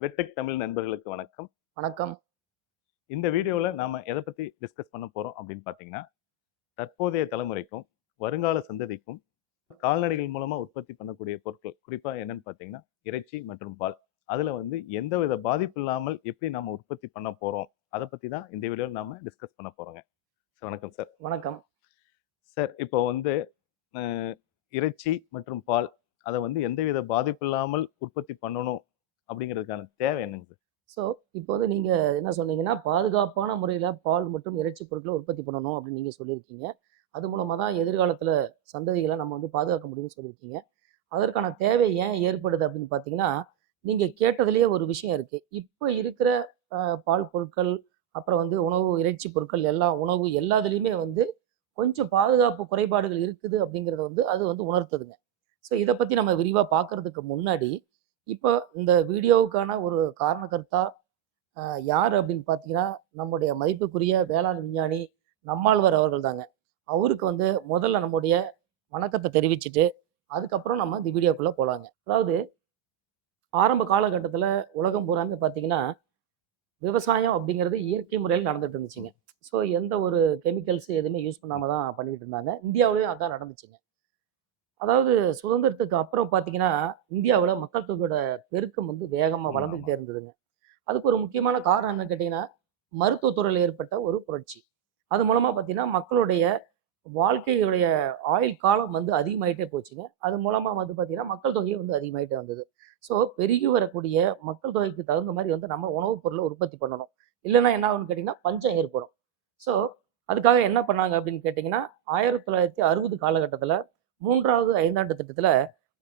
வெட்டெக் தமிழ் நண்பர்களுக்கு வணக்கம். வணக்கம். இந்த வீடியோல நாம எத பத்தி டிஸ்கஸ் பண்ண போறோம் அப்படின்னு பார்த்தீங்கன்னா, தற்போதைய தலைமுறைக்கும், வருங்கால சந்ததிக்கும் கால்நடைகள் மூலமா உற்பத்தி பண்ணக்கூடிய பொருட்கள், குறிப்பா என்னன்னு பார்த்தீங்கன்னா, இறைச்சி மற்றும் பால். அதுல வந்து எந்தவித பாதிப்பு இல்லாமல் எப்படி நாம உற்பத்தி பண்ண போறோம், அத பத்தி தான் இந்த வீடியோல நாம டிஸ்கஸ் பண்ண போறோங்க. சார் வணக்கம் சார். வணக்கம். சார் இப்போ வந்து அ இறைச்சி மற்றும் பால் அத வந்து எந்தவித பாதிப்பு இல்லாமல் உற்பத்தி பண்ணணும் அப்படிங்கிறதுக்கான தேவை என்னங்க சார்? ஸோ, இப்போ வந்து நீங்க என்ன சொன்னீங்கன்னா, பாதுகாப்பான முறையில பால் மற்றும் இறைச்சி பொருட்கள உற்பத்தி பண்ணணும் அப்படின்னு நீங்க சொல்லியிருக்கீங்க. அது மூலமா தான் எதிர்காலத்தில சந்ததிகள நம்ம வந்து பாதுகாக்க முடியும்னு சொல்லியிருக்கீங்க. அதற்கான தேவை ஏன் ஏற்படுது அப்படின்னு பார்த்தீங்கன்னா, நீங்க கேட்டதிலேயே ஒரு விஷயம் இருக்கு. இப்ப இருக்கிற அ பால் பொருட்கள், அப்புறம் வந்து உணவு, இறைச்சி பொருட்கள் உணவு எல்லாத்துலயுமே வந்து கொஞ்சம் பாதுகாப்பு குறைபாடுகள் இருக்குது அப்படிங்கிறத வந்து அது வந்து உணர்த்துதுங்க. ஸோ, இத பத்தி நம்ம விரிவா பார்க்கறதுக்கு முன்னாடி, இப்போ இந்த வீடியோவுக்கான ஒரு காரணகர்த்தா அ யாரு அப்படின்னு பார்த்தீங்கன்னா, நம்முடைய மதிப்புக்குரிய வேளாண் விஞ்ஞானி நம்மாழ்வார் அவர்கள் தாங்க. அவருக்கு வந்து முதல்ல நம்முடைய வணக்கத்த தெரிவிச்சுட்டு, அதுக்கப்புறம் நம்ம இந்த வீடியோக்குள்ள போலாங்க. அதாவது ஆரம்ப காலகட்டத்தில உலகம் பூராமே பார்த்தீங்கன்னா, விவசாயம் அப்படிங்கிறது இயற்கை முறையில நடந்துட்டு ம். இருந்துச்சுங்க. ஸோ, எந்த ஒரு கெமிக்கல்ஸ் எதுவுமே யூஸ் ம். பண்ணாம தான் பண்ணிக்கிட்டு இருந்தாங்க. இந்தியாவிலயும் அதான் நடந்துச்சுங்க. அதாவது சுதந்திரத்துக்கு அப்புறம் பார்த்தீங்கன்னா, இந்தியாவுல மக்கள் தொகையோட பெருக்கம் வந்து வேகமா ம். ஆமா. வளர்ந்துகிட்டே இருந்ததுங்க. அதுக்கு ஒரு முக்கியமான காரணம் என்னன்னு கேட்டீங்கன்னா, மருத்துவத் துறையில ஏற்பட்ட ஒரு புரட்சி. அது மூலமா பார்த்தீங்கன்னா, மக்களுடைய வாழ்க்கையுடைய ஆயுள் காலம் வந்து அதிகமாயிட்டே போச்சுங்க. அது மூலமா வந்து பார்த்தீங்கன்னா, மக்கள் தொகையும் வந்து அதிகமாயிட்டே வந்தது. ஸோ, பெருகி வரக்கூடிய மக்கள் தொகைக்கு தகுந்த மாரி வந்து நம்ம உணவுப் பொருள உற்பத்தி பண்ணணும். இல்லன்னா என்ன ஆகும்னு கேட்டீங்கன்னா, பஞ்சம் ஏற்படும். ஸோ, அதுக்காக என்ன பண்ணாங்க அப்படின்னு கேட்டீங்கன்னா, 1960 காலகட்டத்தில 3வது ஐந்தாண்டு திட்டத்தில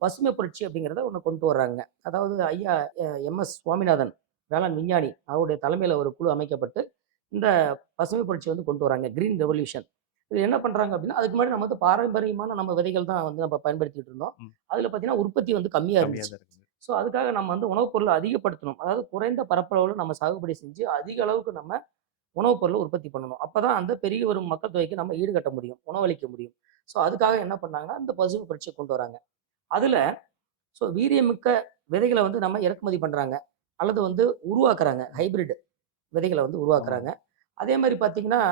பசுமை புரட்சி அப்படிங்கிறத ஒண்ணு கொண்டு வர்றாங்க. அதாவது ஐயா எம்.எஸ். சுவாமிநாதன் வேளாண் விஞ்ஞானி அவருடைய தலைமையில ஒரு குழு அமைக்கப்பட்டு, இந்த பசுமை புரட்சிய வந்து கொண்டு வராங்க. Green revolution. இது என்ன பண்றாங்க அப்படின்னா, அதுக்கு முன்னாடி நம்ம வந்து பாரம்பரியமான நம்ம விதைகள் தான் வந்து நம்ம பயன்படுத்திட்டு இருந்தோம். ம். அதில பார்த்தீங்கன்னா, உற்பத்தி வந்து கம்மியா கம்மியா இருந்துச்சு. தான் இருக்குது. ஸோ, அதுக்காக நம்ம வந்து உணவுப் பொருள அதிகப்படுத்தணும். அதாவது குறைந்த பரப்பளவுல நம்ம சாகுபடி செஞ்சு, அதிக அளவுக்கு நம்ம உணவுப் பொருள உற்பத்தி பண்ணணும். அப்பதான் அந்த பெருகி வரும் மக்கள் தொகைக்கு நம்ம ஈடுகட்ட முடியும். உணவளிக்க முடியும். ஸோ, அதுக்காக என்ன பண்ணாங்கன்னா, இந்த பசுமை புரட்சிய கொண்டு வராங்க. அதுல வீரியமிக்க விதைகள வந்து நம்ம இறக்குமதி பண்றாங்க. அல்லது வந்து உருவாக்குறாங்க. ம். ஹைபிரிட் விதைகள வந்து ஆமாங்க. உருவாக்குறாங்க. அதே மாரி பார்த்தீங்கன்னா,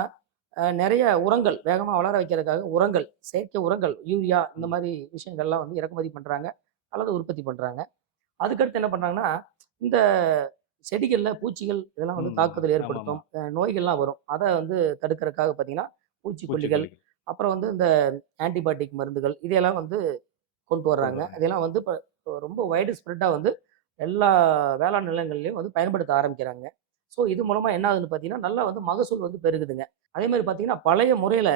நெறைய உரங்கள் வேகமா வளர வைக்கிறதுக்காக உரங்கள், செயற்கை உரங்கள், யூரியா இந்த ம். மாரி விஷயங்கள்லாம் வந்து இறக்குமதி பண்றாங்க. அல்லது உற்பத்தி பண்றாங்க. அதுக்கடுத்து என்ன பண்ணாங்கன்னா, இந்த செடிகள்ல பூச்சிகள் இதெல்லாம் வந்து ம். ம். தாக்குதல் ஆமாமா. ஏற்படுத்தும். நோய்கள்லாம் வரும். அத வந்து தடுக்கிறதுக்காக பார்த்தீங்கன்னா, பூச்சிக்கொல்லிகள், பூச்சிக்கொல்லிகள். அப்புறம் வந்து இந்த ஆன்டிபயாட்டிக் மருந்துகள் இதையெல்லாம் வந்து கொண்டு கொண்டு வர்றாங்க. வராங்க. இதெல்லாம் வந்து இப்ப ரொம்ப வைடு ஸ்ப்ரெட்டா வந்து எல்லா வேளாண் நிலங்கள்லயும் வந்து பயன்படுத்த ஆரம்பிக்கிறாங்க. இது மூலமா என்ன ஆகுதுன்னு பார்த்தீங்கன்னா, நல்லா வந்து மகசூல் வந்து பெருகுதுங்க. அதே மாரி பார்த்தீங்கன்னா, பழைய முறையில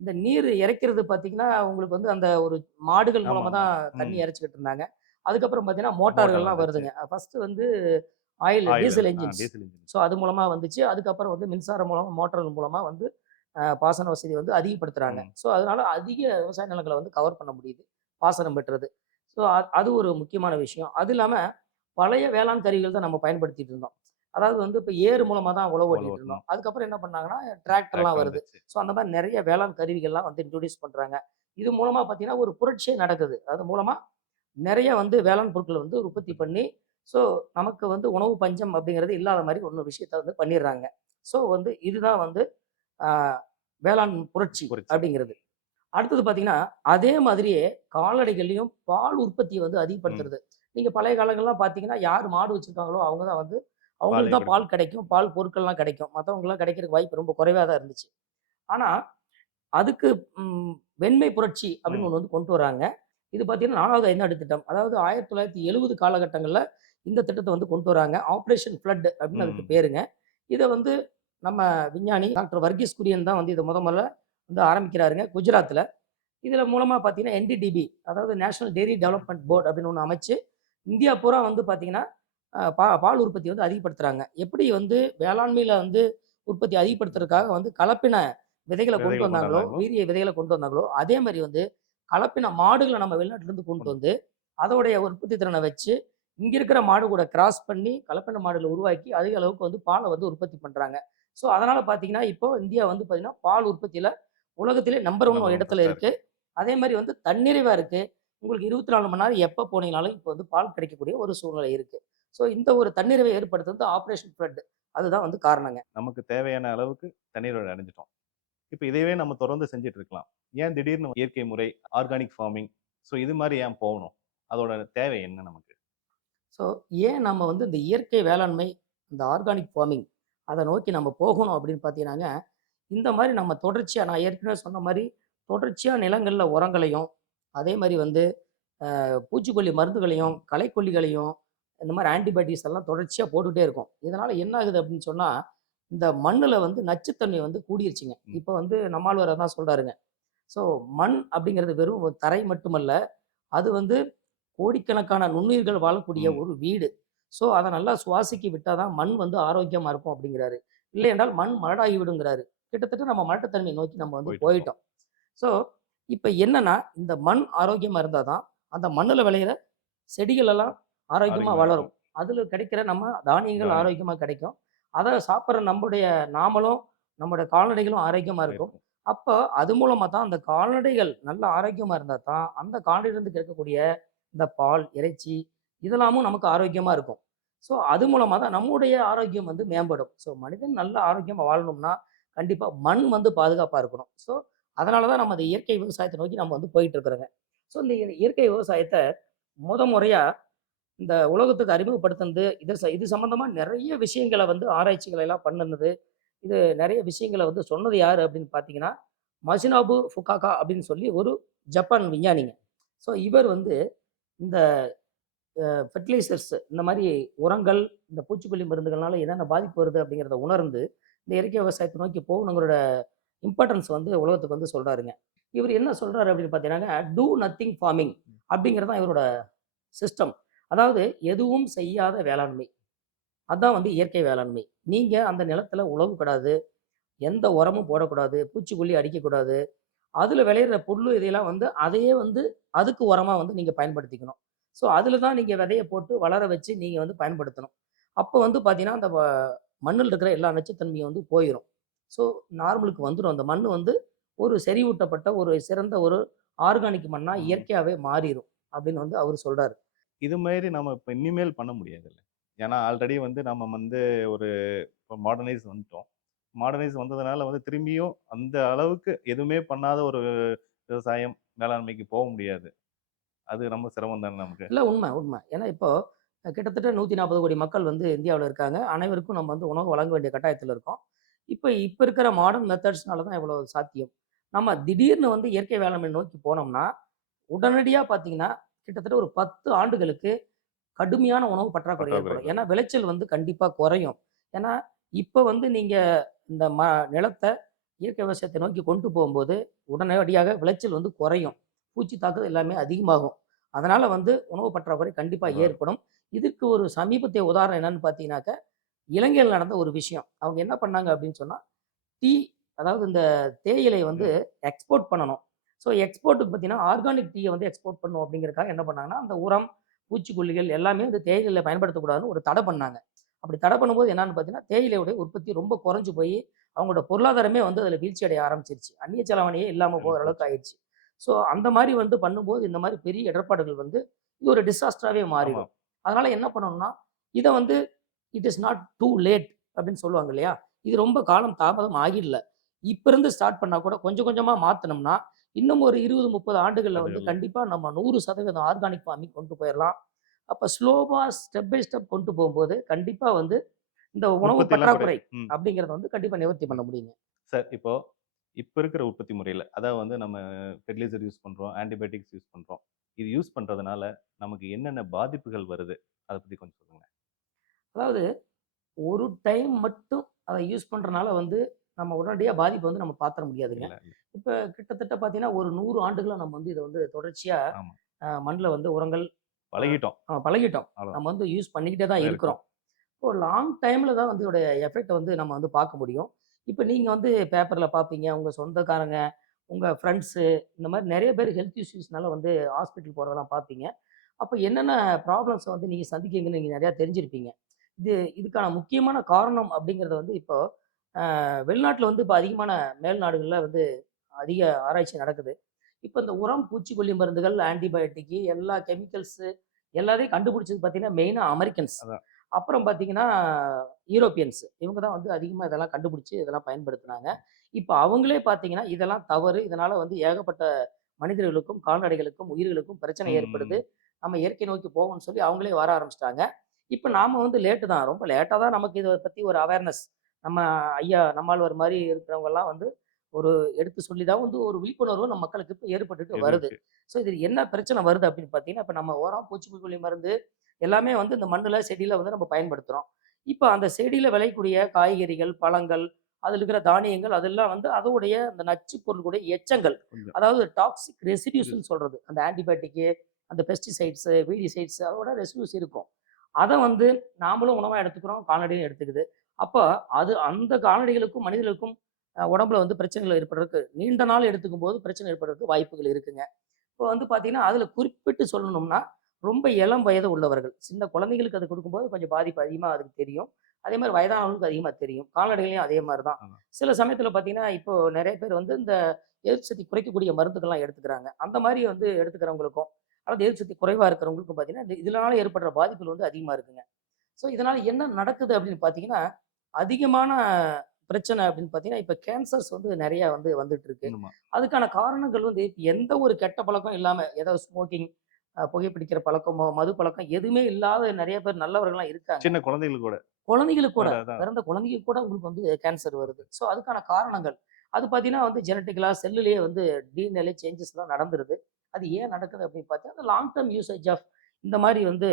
இந்த நீர் இறைக்கிறது பார்த்தீங்கன்னா, உங்களுக்கு வந்து அந்த ஒரு மாடுகள் மூலமா ஆமாமா. தான் தண்ணி ம். இறைச்சுக்கிட்டு இருந்தாங்க. அதுக்கப்புறம் பார்த்தீங்கன்னா, மோட்டார் மோட்டார்கள்லாம் வந்துருச்சு. வருதுங்க. ஃபர்ஸ்ட்டு வந்து ஆயில் டீசல் ஆ என்ஜின்ஸ். Diesel engine. அது மூலமா வந்துச்சு. அதுக்கப்புறம் வந்து மின்சாரம் மூலமா, மோட்டார்கள் மூலமா வந்து பாசன வசதி வந்து அதிகப்படுத்துறாங்க. ம். அதனால அதிக விவசாய நிலங்கள வந்து கவர் பண்ண முடியுது. பாசனம் பெற்றது. அது ஒரு முக்கியமான விஷயம். அது இல்லாம பழைய வேளாண் கருவிகள் தான் நம்ம பயன்படுத்திட்டு இருந்தோம். அதாவது வந்து இப்ப ஏறு மூலமா தான் உழவு உழவு ஓட்டிட்டு இருந்தோம். ஓட்டணும். அதுக்கப்புறம் என்ன பண்ணாங்கன்னா, டிராக்டர்லாம் டிராக்டர் வருது. வந்துருச்சு. அந்த மாரி நெறைய வேளாண் கருவிகள்லாம் வந்து இன்ட்ரோடியூஸ் பண்றாங்க. இது மூலமா பார்த்தீங்கன்னா, ஒரு புரட்சியே நடக்குது. அது மூலமா நெறைய வந்து வேளாண் பொருட்கள வந்து உற்பத்தி உற்பத்தி. பண்ணி, ஸோ நமக்கு வந்து உணவு பஞ்சம் அப்படிங்கிறது இல்லாத மாரி ஒரு விஷயத்த வந்து பண்ணிடுறாங்க. இதுதான் வந்து ஆ வேளாண் புரட்சி புரட்சி. அப்படிங்கிறது. அடுத்தது பார்த்தீங்கன்னா, அதே மாதிரியே கால்நடைகள்லயும் பால் உற்பத்திய வந்து ம். அதிகப்படுத்துறது. நீங்க பழைய காலங்கள்லாம் பார்த்தீங்கன்னா, யார் மாடு வச்சிருக்காங்களோ, அவங்க தான் வந்து அவங்களுக்கு பாலே தான் குடுக்கும். பால் கிடைக்கும். பால் பொருட்கள்லாம் கிடைக்கும். மத்தவங்களுக்குலாம் கிடைக்கிறதுக்கு வாய்ப்பு ரொம்ப குறைவா தான் இருந்துச்சு. ஆனா, அதுக்கு ம் வெண்மை புரட்சி அப்படின்னு ம். ஒண்ணு வந்து கொண்டு வராங்க. இது பார்த்தீங்கன்னா 4வது ஐந்தாண்டு திட்டம். அதாவது 1970 காலகட்டங்கள்ல இந்த திட்டத்த வந்து கொண்டு வராங்க. ஆப்பரேஷன் ஃப்ளட் அப்படின்னு அதுக்கு ம். பேருங்க. இத வந்து நம்ம விஞ்ஞானி டாக்டர் வர்கீஸ் குரியன் தான் வந்து இத மொதல்ல வந்து ஆரம்பிக்கிறாருங்க குஜராத்ல. இதுல மூலமா பார்த்தீங்கன்னா, என்டிடிபி அதாவது நேஷனல் டெய்ரி டெவலப்மென்ட் போர்ட் அப்படின்னு ஒண்ணு அமைச்சு, இந்தியா பூரா வந்து பார்த்தீங்கன்னா, பால் உற்பத்தி வந்து அதிகப்படுத்துறாங்க. எப்படி வந்து வேளாண்மையில வந்து உற்பத்தி அதிகப்படுத்துறதுக்காக வந்து கலப்பின விதைகள கொண்டு விதைகள வந்தாங்களோ, கொண்டாந்தாங்களோ, வீரிய விதைகள கொண்டு வந்தாங்களோ, அதே மாரி வந்து கலப்பின மாடுகள நம்ம வெளிநாட்டிலருந்து கொண்டு கொண்டு வந்து, அதோடைய உற்பத்தி திறன வச்சு, இங்க இருக்கிற மாடு கூட கிராஸ் பண்ணி, கலப்பின மாடுகள உருவாக்கி, அதிக அளவுக்கு வந்து பால வந்து உற்பத்தி பண்றாங்க. அதனால பார்த்தீங்கன்னா, இப்போ இந்தியா வந்து பார்த்தீங்கன்னா, பால் உற்பத்தியில உலகத்திலே நம்பர் 1 நம்பர் 1 இடத்துல ஃபர்ஸ்ட்டா இருக்கு. இருக்கு. அதே மாரி வந்து தன்னிறைவா இருக்கு. உங்களுக்கு 24 மணி நேரம் எப்ப போனீங்கனாலும் இப்ப வந்து பால் கிடைக்கக்கூடிய ஒரு சூழ்நிலை இருக்கு. ஸோ இந்த ஒரு தன்னிறைவை ஏற்படுத்துறது ஆப்ரேஷன் ஃப்ளட். அதுதான் வந்து காரணங்க. நமக்கு தேவையான அளவுக்கு தண்ணீர் அடைஞ்சிட்டோம். இப்ப இதையவே நம்ம தொடர்ந்து செஞ்சுட்டு இருக்கலாம். ஏன் திடீர்னு இயற்கை முறை, ஆர்கானிக் ஃபார்மிங் இது மாரி ஏன் போகணும்? அதோட தேவை என்ன நமக்கு? ஸோ ஏன் நம்ம வந்து இந்த இயற்கை வேளாண்மை, இந்த ஆர்கானிக் ஃபார்மிங் அத நோக்கி நம்ம போகணும் அப்படின்னு பார்த்தீங்கன்னாங்க, இந்த மாரி நம்ம தொடர்ச்சியா நான் ஏற்கனவே சொன்ன மாரி, தொடர்ச்சியா நிலங்கள்ல உரங்களையும், அதே மாரி வந்து பூச்சிக்கொல்லி மருந்துகளையும், ம். களைக்கொல்லிகளையும், இந்த மாரி ஆன்டிபயோட்டிக்ஸ் எல்லாம் தொடர்ச்சியா போட்டுட்டே இருக்கோம். இதனால என்ன ஆகுது அப்படின்னு சொன்னா, இந்த மண்ணுல வந்து நச்சுத்தன்மை வந்து கூடிருச்சுங்க. ம். இப்ப வந்து நம்மாழ்வார் அதான் சொல்றாருங்க. ஸோ மண் அப்படிங்கிறது வெறும் ஒரு தரை மட்டுமல்ல, அது வந்து கோடிக்கணக்கான நுண்ணுயிர்கள் வாழக்கூடிய ம். ஒரு வீடு. ஸோ அத நல்லா சுவாசிக்க விட்டா தான் மண் வந்து ஆரோக்கியமா இருக்கும் அப்படிங்கிறாரு. இல்லை என்றால் மண் மலடாகி விடுங்கிறாரு. கிட்டத்தட்ட நம்ம மலட்டுத்தன்மையை நோக்கி நம்ம வந்து போயிட்டுருக்கோம். போயிட்டோம். ஸோ இப்ப என்னன்னா, இந்த மண் ஆரோக்கியமா இருந்தா தான், அந்த மண்ணுல விளையிற செடிகள் எல்லாம் ஆரோக்கியமா ஆரோக்கியமா இருக்கும். வளரும். அதுல கிடைக்கிற நம்ம தானியங்கள் தானியம் ஆரோக்கியமா கிடைக்கும். அத சாப்பிடுற நம்முடைய நாமளும், நம்முடைய கால்நடைகளும் ஆரோக்கியமா இருக்கும். இருக்கும். அப்ப அது மூலமா தான் அந்த கால்நடைகள் நல்ல ஆரோக்கியமா இருந்தா தான், அந்த கால்நடையிலிருந்து கிடைக்கக்கூடிய இந்த பால், இறைச்சி இதெல்லாமும் நமக்கு ஆரோக்கியமா இருக்கும். ஸோ அது மூலமா தான் நம்முடைய ஆரோக்கியம் வந்து மேம்படும். ஸோ மனிதன் நல்ல ஆரோக்கியமா வாழணும்னா, கண்டிப்பா மண் வந்து பாதுகாப்பா இருக்கணும். ஸோ அதனால தான் நம்ம இந்த இயற்கை விவசாயத்த நோக்கி நம்ம வந்து போயிட்டு இருக்கிறோங்க. ஸோ இந்த இயற்கை விவசாயத்த முறையா இந்த உலகத்துக்கு அறிமுகப்படுத்துனது, இது சம்மந்தமா நெறைய விஷயங்கள வந்து ஆராய்ச்சிகள் எல்லாம் பண்ணுனது. இது நெறைய விஷயங்கள வந்து சொன்னது யாரு அப்படின்னு பார்த்தீங்கன்னா, மசினோபு ஃபுகாகா அப்படின்னு சொல்லி ஒரு ஜப்பான் விஞ்ஞானிங்க. ஸோ இவர் வந்து இந்த ஃபெர்டிலைசர்ஸ் இந்த மாரி உரங்கள், இந்த பூச்சிக்கொல்லி மருந்துகள்னால என்னென்ன பாதிப்பு வருது அப்படிங்கிறத உணர்ந்து, இந்த இயற்கை விவசாயத்த நோக்கி போகணுங்கிறோட இம்பார்ட்டன்ஸ் வந்து உலகத்துக்கு வந்து சொல்றாருங்க. இவரு என்ன சொல்றாரு அப்படின்னு பார்த்தீங்கன்னாங்க, டூ நத்திங் ஃபார்மிங் அப்படிங்கிறது தான் இவரோட சிஸ்டம். அதாவது எதுவும் செய்யாத வேளாண்மை. அதான் வந்து இயற்கை வேளாண்மை. நீங்க அந்த நிலத்தில உழவுக்கூடாது, எந்த உரமும் போடக்கூடாது, பூச்சிக்கொல்லி அடிக்கக்கூடாது. அதில விளையிற புல்லு இதையெல்லாம் வந்து அதையே வந்து அதுக்கு உரமா வந்து நீங்க பயன்படுத்திக்கணும். ஸோ அதில தான் நீங்க விதைய போட்டு வளர வச்சு நீங்க வந்து பயன்படுத்தணும். அப்போ வந்து பார்த்தீங்கன்னா, அந்த மண்ணுல இருக்கிற எல்லா நச்சுத்தன்மையும் வந்து போயிரும். ஸோ நார்மலுக்கு வந்துரும். அந்த மண்ணு வந்து ஒரு செறிவூட்டப்பட்ட ஒரு சிறந்த ஒரு ஆர்கானிக் மண்ணா ம். இயற்கையாவே மாறிரும். அப்படின்னு வந்து அவரு சொல்றாரு. இது மாரி நம்ம இப்ப இனிமேல் பண்ண முடியாதுல்ல. ஏன்னா ஆல்ரெடி நம்ம ஒரு இப்ப மாடர்னைஸ் வந்துட்டோம். மாடர்னைஸ் வந்ததுனால திரும்பியும் அந்த அளவுக்கு எதுவுமே பண்ணாத ஒரு விவசாயம், வேளாண்மைக்கு போ முடியாது. அது ரொம்ப சிரமம் தானே நமக்கு. இல்ல உண்ம, உண்ம. ஏன்னா இப்போ கிட்டத்தட்ட 140,00,00,000 மக்கள் வந்து இந்தியாவுல இருக்காங்க. அனைவருக்கும் நம்ம வந்து உணவு வழங்க வேண்டிய கட்டாயத்துல இருக்கோம். இப்ப இருக்கிற மாடர்ன் மெத்தட்ஸ்னால தான் இவ்வளோ சாத்தியம். நம்ம திடீர்னு வந்து இயற்கை வேளாண்மை நோக்கி போனோம்னா, உடனடியா பார்த்தீங்கன்னா, கிட்டத்தட்ட ஒரு 10 ஆண்டுகளுக்கு கடுமையான உணவு பற்றாக்குறை பற்றாக்குறை ஏற்படும். ஏன்னா வரும். விளைச்சல் வந்து கண்டிப்பா குறையும். ஏன்னா, இப்ப வந்து நீங்க இந்த நிலத்த இயற்கை விவசாயத்தை நோக்கி கொண்டு போகும்போது, உடனடியாக விளைச்சல் வந்து குறையும். பூச்சி தாக்குதல் எல்லாமே அதிகமாகும். அதனால வந்து உணவு பற்றாக்குறை கண்டிப்பா வரும். ஏற்படும். இதுக்கு ஒரு சமீபத்திய உதாரணம் என்னன்னு பார்த்தீங்கன்னாக்க, இலங்கையில நடந்த ஒரு விஷயம். அவங்க என்ன பண்ணாங்க அப்படின்னு சொன்னா, டீ அதாவது இந்த தேயிலை வந்து ம். எக்ஸ்போர்ட் பண்ணணும். ஸோ எக்ஸ்போர்ட்க்கு பார்த்தீங்கன்னா, ஆர்கானிக் டீய வந்து எக்ஸ்போர்ட் பண்ணணும் அப்படிங்கிறதுக்காக என்ன பண்ணாங்கன்னா, அந்த உரம், பூச்சிக்கொல்லிகள் எல்லாமே வந்து தேயிலையில பயன்படுத்தக்கூடாதுன்னு ஒரு தடை பண்ணாங்க. அப்படி தடை பண்ணும்போது என்னன்னு பார்த்தீங்கன்னா, தேயிலையுடைய உற்பத்தி ரொம்ப குறைஞ்சு போயி, அவங்களோட பொருளாதாரமே வந்து அதில வீழ்ச்சி அடைய ஆரம்பிச்சுருச்சு. அந்நிய செலாவணியே இல்லாம போகிற அளவுக்கு போச்சு. ஆயிருச்சு. ஸோ அந்த மாரி வந்து பண்ணும்போது, இந்த மாரி பெரிய இடர்பாடுகள் வந்து இது ஒரு டிசாஸ்டராவே ஆமா. மாறிடும். அதனால என்ன பண்ணணும்னா, இத வந்து it is not too late அப்படின்னு சொல்லுவாங்க இல்லையா? இது ரொம்ப காலம் தாமதம் ஆகிடல. இப்ப இருந்து ஸ்டார்ட் பண்ணா கூட கொஞ்சம் கொஞ்சமா மாத்துனோம்னா, இன்னும் ஒரு 20, 30 ஆண்டுகள்ல வந்து அதுல கண்டிப்பா நம்ம 100% ஆர்கானிக் ஃபார்மிங் கொண்டு போயிரலாம். அப்ப ஸ்லோவா ஸ்டெப் பை ஸ்டெப் கொண்டு போம்போது, கண்டிப்பா வந்து இந்த உணவு உற்பத்திலாம் பற்றாக்குறை ம். அப்படிங்கிறத வந்து கண்டிப்பா நிவர்த்தி ம். பண்ண முடியுங்க. சார் இப்ப இருக்கிற உற்பத்தி முறையில, அதாவது நம்ம ஃபெர்டிலைசர் யூஸ் பண்றோம், ஆன்டிபயோட்டிக்ஸ் யூஸ் பண்றோம். இது யூஸ் பண்றதுனால நமக்கு என்னென்ன பாதிப்புகள் வருது? அத பத்தி கொஞ்சம் சொல்லுங்க. அதாவது ஒரு டைம் மட்டும் அத யூஸ் பண்றனால வந்து, நம்ம உடனடியா பாதிப்ப வந்து நம்ம பாத்துற முடியாதுங்க. இல்ல. இப்ப கிட்டத்தட்ட பாத்தீங்கன்னா, ஒரு 100 ஆண்டுகளா நம்ம வந்து இத வந்து தொடர்ச்சியா ஆமா. மண்ல வந்து உரங்கள் பழகிட்டோம். பழகிட்டோம். அவ்வளோதான். நம்ம வந்து யூஸ் பண்ணிக்கிட்டே தான் இருக்கிறோம். இருக்கிறோம். இப்போ லாங் டைம்ல தான் வந்து இதோட எஃபெக்ட்ட வந்து நம்ம வந்து பார்க்க முடியும். இப்ப நீங்க வந்து பேப்பர்ல பார்ப்பீங்க. உங்க சொந்தக்காரங்க, உங்க ஃப்ரெண்ட்ஸு இந்த மாரி நெறைய பேர் ஹெல்த் இஷ்யூஸ்னால வந்து ஹாஸ்பிட்டல் போறதெல்லாம் பார்ப்பீங்க. அப்ப என்னென்ன ப்ராப்ளம்ஸ வந்து நீங்க சந்திக்கிறீங்கன்னு நீங்க நெறையா தெரிஞ்சிருப்பீங்க. இதுக்கான முக்கியமான காரணம் அப்படிங்கிறது வந்து இப்போ வெளிநாட்ல வந்து இப்ப அதிகமான மேல் நாடுகள்ல வந்து அதிக ஆராய்ச்சி நடக்குது. இப்ப இந்த உரம், பூச்சிக்கொல்லி மருந்துகள், ஆன்டிபயோட்டிக் எல்லா கெமிக்கல்ஸு எல்லாத்தையும் கண்டுபிடிச்சது பார்த்தீங்கன்னா, மெயினா அமெரிக்கன்ஸ். அதான். அப்புறம் பார்த்தீங்கன்னா, யூரோப்பியன்ஸ். இவங்க தான் வந்து அதிகமா இதெல்லாம் கண்டுபிடிச்சு இதெல்லாம் பயன்படுத்துனாங்க. இப்ப அவங்களே பார்த்தீங்கன்னா, இதெல்லாம் தவறு. இதனால வந்து ஏகப்பட்ட மனிதர்களுக்கும், கால்நடைகளுக்கும், உயிர்களுக்கும் பிரச்சனை ஏற்படுது. ம். நம்ம இயற்கை நோக்கி போவோம்ன்னு சொல்லி அவங்களே வர ஆரம்பிச்சுட்டாங்க. இப்ப நாம வந்து லேட்டு தான். ரொம்ப லேட்டா தான் நமக்கு இத பத்தி ஒரு அவேர்னஸ் நம்ம ஐயா நம்மாழ்வார் மாரி இருக்கிறவங்கலாம் வந்து ஒரு எடுத்து சொல்லி தான் வந்து ஒரு விழிப்புணர்வு நம்ம மக்களுக்கு இப்ப ஏற்பட்டுட்டு வருது. இருக்கு. ஸோ இது என்ன பிரச்சனை வருது அப்படின்னு பார்த்தீங்கன்னா, இப்ப நம்ம உரம், பூச்சிக்கொல்லி மருந்து எல்லாமே வந்து இந்த மண்ணுல, செடியில வந்து நம்ம பயன்படுத்துறோம். இப்ப அந்த செடியில விளையக்கூடிய காய்கறிகள், பழங்கள், அதில இருக்கிற தானியங்கள் அதெல்லாம் வந்து அதோடைய அந்த நச்சு பொருளுடைய எச்சங்கள். கொஞ்சம். அதாவது டாக்ஸிக் ரிஸ் ரெசிடியூஸ்ன்னு சொல்றது. அந்த ஆன்டிபயோட்டிக்கு, அந்த பெஸ்டிசைட்ஸ், வீடிசைட்ஸ் அதோட ரெசிடியூஸ் இருக்கும். அத வந்து நாமளும் உணவா எடுத்துக்கிறோம், கால்நடையும் எடுத்துக்குது. அப்ப அது அந்த கால்நடைகளுக்கும், மனிதர்களுக்கும் உடம்புல வந்து பிரச்சனைகள் ஏற்படுறதுக்கு நீண்ட நாள் எடுத்துக்கும்போது பிரச்சனை ஏற்படுறதுக்கு வாய்ப்புகள் இருக்குங்க. இப்போ வந்து பார்த்தீங்கன்னா, அதில குறிப்பிட்டு சொல்லணும்னா, ரொம்ப இளம் வயது உள்ளவர்கள். சின்ன குழந்தைகளுக்கு அது குடுக்கும்போது கொஞ்சம் பாதிப்பு அதிகமா அதுக்கு தெரியும். அதேமாரி வயதானவர்களுக்கு அதிகமா தெரியும். கால்நடைகளையும் அதே மாரி தான். ஆமா. சில சமயத்தில பார்த்தீங்கன்னா, இப்போ நெறைய பேர் வந்து இந்த எதிர்ப்பு சக்தி குறைக்கக்கூடிய மருந்துகள்லாம் எடுத்துக்கிறாங்க. அந்த மாரி வந்து எடுத்துக்கிறவங்களுக்கும், அல்லது எதிர்ப்பு சக்தி குறைவா இருக்கிறவங்களுக்கும் பார்த்தீங்கன்னா, இதனால ஏற்படுற பாதிப்புகள் வந்து அதிகமா இருக்குங்க. ஸோ இதனால என்ன நடக்குது அப்படின்னு பார்த்தீங்கன்னா, அதிகமான பிரச்சனை அப்படின்னு பார்த்தீங்கன்னா, இப்ப கேன்சர்ஸ் வந்து நெறைய வந்து வந்துட்டு இருக்கு. ஆமா. அதுக்கான காரணங்கள் வந்து இப்ப எந்த ஒரு கெட்ட பழக்கம் இல்லாம, ஏதாவது ஸ்மோக்கிங் புகைப்பிடிக்கிற பழக்கமோ, மது பழக்கம் எதுவுமே இல்லாத நெறைய பேர் நல்லவர்கள்லாம் இருக்காங்க. சின்ன குழந்தைகளுக்கு கூட. குழந்தைகளுக்கு கூட, அதான், அதான். பிறந்த குழந்தைக்கு கூட உங்களுக்கு வந்து கேன்சர் வருது. ஓகே. ஸோ அதுக்கான காரணங்கள். அது பார்த்தீங்கன்னா வந்து ஜெனடிக்கலா செல்லுலயே வந்து டிஎன்ஏல சேஞ்சஸ்லாம் நடந்துருது. அது ஏன் நடக்குது அப்படின்னு பார்த்தீங்கன்னா, லாங் டெர்ம் யூசேஜ் ஆஃப் இந்த மாரி வந்து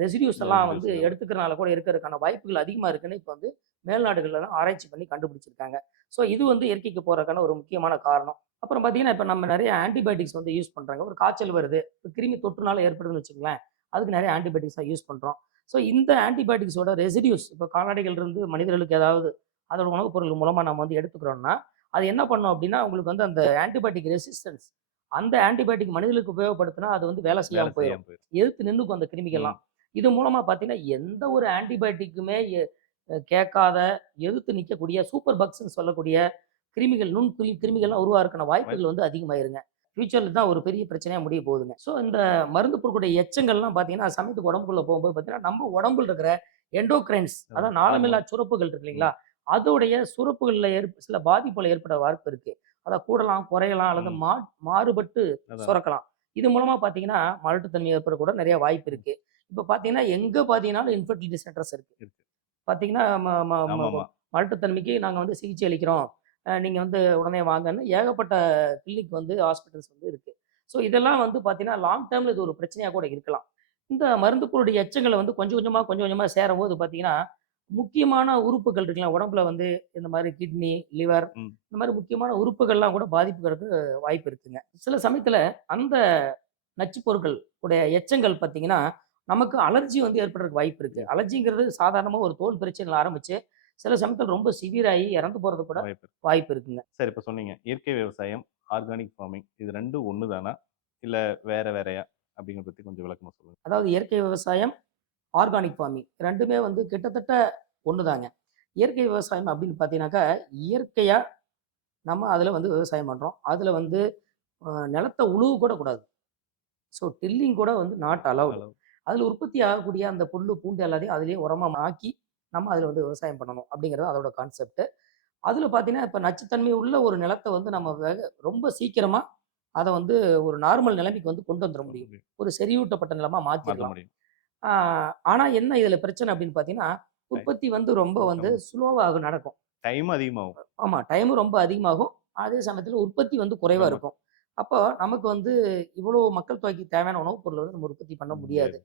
ரெசிடியூஸ் இந்த எல்லாம் வந்து ரெசிடியூஸ்னால. எடுத்துக்கிறனால கூட இருக்கிறதுக்கான வாய்ப்புகள் அதிகமா இருக்குன்னு இப்ப வந்து மேல்நாடுகள்லாம் ஆராய்ச்சி பண்ணி கண்டுபிடிச்சிருக்காங்க. ஸோ இது வந்து இயற்கைக்கு போறதுக்கான ஒரு முக்கியமான காரணம். அப்புறம் பார்த்தீங்கன்னா, இப்ப நம்ம நெறைய ஆன்டிபயோட்டிக்ஸ் வந்து யூஸ் பண்றாங்க. ஒரு காய்ச்சல் வருது. இப்ப கிருமி தொற்றுனால ஏற்படுதுன்னு வச்சுக்கங்களேன். அதுக்கு நெறைய ஆன்டிபயோட்டிக்ஸா யூஸ் பண்றோம். ஸோ இந்த ஆன்டிபயோட்டிக்ஸோட ரெசிடியூஸ் இப்ப கால்நடைகள்ருந்து மனிதர்களுக்கு ஏதாவது அதோட உணவுப் பொருள் மூலமா நம்ம வந்து எடுத்துக்கிறோம்னா, அது என்ன பண்ணும் அப்டின்னா, உங்களுக்கு வந்து அந்த ஆன்டிபயோட்டிக் ரெசிஸ்டன்ஸ் அந்த ஆன்டிபயோட்டிக் மனிதர்களுக்கு உபயோகப்படுத்தினா, அது வந்து வேலை வேலை செய்யாம போயிரும். செய்யாம போயிரும். எதிர்த்து நின்னுக்கும் அந்த ம். கிருமிகள்லாம். இது மூலமா பார்த்தீங்கன்னா, எந்த ஒரு ஆன்டிபயோட்டிக்குமே கேட்காத, எதிர்த்து நிக்கக்கூடிய சூப்பர் பக்ஸ்ன்னு சொல்லக்கூடிய கிருமிகள், கிருமிகள்லாம் உருவாகுறதுக்கான வாய்ப்புகள் வந்து அதிகமாயிருங்க. ஃபியூச்சர்ல தான் ஒரு பெரிய பிரச்சனையா முடிய போகுதுங்க. ஸோ இந்த மருந்து பொருட்களுடைய எச்சங்கள்லாம் பார்த்தீங்கன்னா, சமயத்துக்கு உடம்புக்குள்ள போகும்போது பார்த்தீங்கன்னா, நம்ம உடம்புல இருக்கிற எண்டோகிரைன்ஸ் அதான். அதான் நாளமில்லா ஹார்மோன். சுரப்புகள் இருக்கு ம். இல்லைங்களா? அதோடைய சுரப்புகள்ல சில பாதிப்புகள் ஏற்பட வாய்ப்பு இருக்கு. அத கூடலாம், குறையலாம் அல்லது ம். மாறுபட்டு அதான். சுரக்கலாம். இது மூலமா பார்த்தீங்கன்னா, மலட்டுத்தன்மை ஏற்பட கூட நெறைய வாய்ப்பு ம். இருக்கு. இப்ப பார்த்தீங்கன்னா, எங்க பார்த்தீங்கன்னாலும் இன்ஃபெர்டிலிட்டி சென்டர்ஸ் இருக்கு. இருக்கு. பார்த்தீங்கன்னா, ம ம ம ஆமாமா. மலட்டுத்தன்மைக்கு நாங்க வந்து சிகிச்சை அளிக்கிறோம். நீங்க வந்து உடனே வாங்கன்னு ஏகப்பட்ட கிளினிக் வந்து ஹாஸ்பிட்டல்ஸ் வந்து இருக்கு. ஸோ இதெல்லாம் வந்து பார்த்தீங்கன்னா, லாங் டெர்ம்ல இது ஒரு பிரச்சனையா கூட இருக்கலாம். இந்த மருந்து பொருளுடைய எச்சங்கள வந்து கொஞ்சம் கொஞ்சமா சேரும்போது பார்த்தீங்கன்னா, முக்கியமான உறுப்புகள் இருக்குல்ல, உடம்புல வந்து இந்த மாரி கிட்னி, லிவர் ம். இந்த மாரி முக்கியமான உறுப்புகள்லாம் கூட பாதிப்புகளுக்கு வாய்ப்பு இருக்குங்க. சில சமயத்தில அந்த நச்சுப் பொருட்கள் உடைய எச்சங்கள் பார்த்தீங்கன்னா, நமக்கு அலர்ஜி வந்து ஏற்படுறதுக்கு வாய்ப்பு இருக்கு. இருக்கு. அலர்ஜிங்கிறது சாதாரணமா ஒரு தோல் பிரச்சனையில ஆரம்பிச்சு, சில சமயத்தில ரொம்ப சிவியர் ஆயி இறந்து போறதுக்கு கூட வாய்ப்பு இருக்கு. வாய்ப்பு இருக்குங்க. சரி, இப்ப சொன்னீங்க. இயற்கை விவசாயம், ஆர்கானிக் ஃபார்மிங் இது 2ம் ஒண்ணு தானா? இல்ல வேற வேறயா? அப்படிங்கிறத பத்தி கொஞ்சம் விளக்கமா சொல்லுங்க. அதாவது இயற்கை விவசாயம், ஆர்கானிக் ஃபார்மிங் 2மே வந்து கிட்டத்தட்ட ஒண்ணுதாங்க. இயற்கை விவசாயம் அப்படின்னு பார்த்தீங்கன்னாக்கா, இயற்கையா நம்ம அதில வந்து விவசாயம் பண்றோம். அதில வந்து நிலத்த உழுவ கூட கூடாது. ஸோ டில்லிங் கூட வந்து நாட் அலவுட். அளவு. அதில உற்பத்தி ஆகக்கூடிய அந்த புல்லு, பூண்டு எல்லாத்தையும் அதிலேயே உரமா ஆக்கி, நம்ம அதில வந்து விவசாயம் பண்ணணும் அப்படிங்கிறது அதோட கான்செப்ட். அதில பார்த்தீங்கன்னா, இப்ப நச்சுத்தன்மை உள்ள ஒரு நிலத்த வந்து நம்ம ரொம்ப சீக்கிரமா அத வந்து ஒரு நார்மல் நிலைமைக்கு வந்து கொண்டு வந்துர முடியும். முடியும். ஒரு செறிவூட்டப்பட்ட நிலமா மாத்த மாத்திரலாம். முடியும். ஆ ஆனா என்ன இதில பிரச்சனை அப்படின்னு பார்த்தீங்கன்னா, டை உற்பத்தி வந்து ரொம்ப வந்து கம் ஸ்லோவா நடக்கும். டைம் அதிகமாகும். ஆமா. டைமும் ரொம்ப அதிகமாகும். அதே சமயத்தில உற்பத்தி வந்து குறைவா குறைவா இருக்கும். அப்போ நமக்கு வந்து இவ்வளோ மக்கள் தொகைக்கு தேவையான உணவுப் பொருள வந்து நம்ம உற்பத்தி பண்ண முடியாது. முடியாது.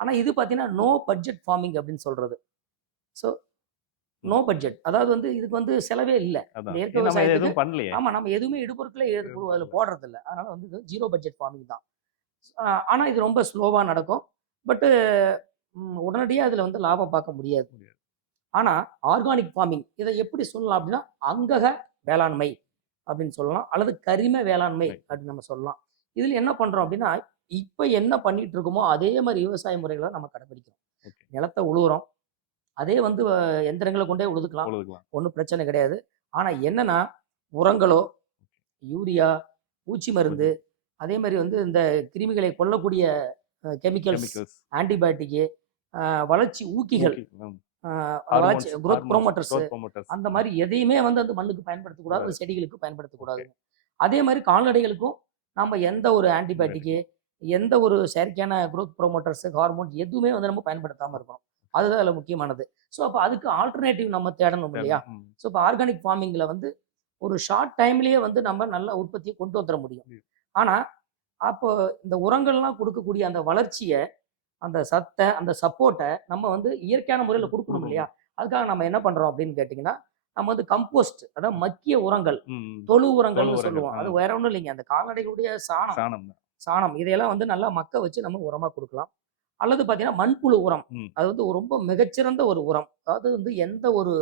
ஆனா இது பார்த்தீங்கன்னா, நோ பட்ஜெட் ஃபார்மிங் அப்படின்னு சொல்றது. So hmm. No budget. அதாவது வந்து இதுக்கு வந்து செலவே இல்ல. இந்த அதான். இயற்கை ஏன் நம்ம விவசாயத்துக்கு எதுவும் பண்ணலையே! ஆமா நம்ம எதுவுமே இடுபொருட்களே எதுவும் அதில பண்ணல. போடுறதில்ல. அதனால வந்து இது 0 பட்ஜெட் ஃபார்மிங் தான். ஆனா இது ரொம்ப ஸ்லோவா நடக்கும். பட்டு உடனடியா அதில வந்து லாபம் பார்க்க முடியாது. முடியாது. ஆனா ஆர்கானிக் ஃபார்மிங் இத எப்படி சொல்லலாம் அப்படின்னா, அங்கக வேளாண்மை அப்படின்னு சொல்லலாம். அல்லது கரிம வேளாண்மை ரைட். அப்படின்னு நம்ம சொல்லலாம். இதில என்ன பண்றோம் அப்படின்னா, இப்ப என்ன பண்ணிட்டு இருக்கோமோ, அதே மாரி விவசாய முறைகள நம்ம கடைபிடிக்கிறோம். ஓகே. நிலத்த உழுவுறோம். அதே வந்து எந்திரங்கள கொண்டே உழுதுக்கலாம். உழுதுக்கலாம். ஒண்ணும் பிரச்சனை கிடையாது. ஆனா என்னன்னா, உரங்களோ, யூரியா, பூச்சி மருந்து, புரியுது. அதே மாரி வந்து இந்த கிருமிகளை கொல்லக்கூடிய கெமிக்கல்ஸ், கெமிக்கல்ஸ், ஆன்டிபயோட்டிக்கு, வளர்ச்சி ஊக்கிகள், ஊக்கி அந்த வளர்ச்சி hormones growth hormones promoters, growth promoters அந்த மாரி எதையுமே வந்து அந்த மண்ணுக்கு பயன்படுத்தக்கூடாது. கூடாது. அந்த செடிகளுக்கு ஓகே. பயன்படுத்தக்கூடாதுங்க. அதே மாரி கால்நடைகளுக்கும் நம்ம எந்த ஒரு ஆன்டிபயோட்டிக்கு, எந்த ஒரு செயற்கையான குரோத் ப்ரோமோட்டர்ஸ், ஹார்மோன்ஸ் எதுவுமே வந்து நம்ம பயன்படுத்தாம இருக்கணும். அதுதான் அதில முக்கியமானது. ஸோ, அப்ப அதுக்கு ஆல்டர்னேட்டிவ் நம்ம தேடணும் இல்லையா? தேடணும். ஸோ, இப்ப ஆர்கானிக் ஃபார்மிங்கில வந்து ஒரு ஷார்ட் டைம்லேயே வந்து நம்ம நல்ல உற்பத்திய கொண்டு வந்துர முடியும். ம். ஆனா, அப்போ இந்த உரங்கள்லாம் குடுக்கக்கூடிய அந்த வளர்ச்சிய, அந்த சத்த, அந்த சப்போர்ட்ட நம்ம வந்து இயற்கையான முறையில குடுக்கணும் குடுக்கணும். இல்லையா? அதுக்காக நம்ம என்ன பண்றோம் அப்படின்னு கேட்டீங்கன்னா, நம்ம வந்து கம்போஸ்ட் அதாவது மக்கிய உரங்கள், ம். தொழு தொழு உரங்கள்னு உரங்கள். சொல்லுவோம். அது வேற ஒண்ணும் இல்லைங்க. அந்த கால்நடைகளுடைய சாணம், சாணம் தான். சாணம் இதையெல்லாம் வந்து நல்லா மக்க வச்சு நம்ம உரமா குடுக்கலாம். அல்லது பார்த்தீங்கன்னா, மண்புழு உரம். ம். அது வந்து ரொம்ப மிகச்சிறந்த ஒரு உரம். அதாவது வந்து எந்த ஒரு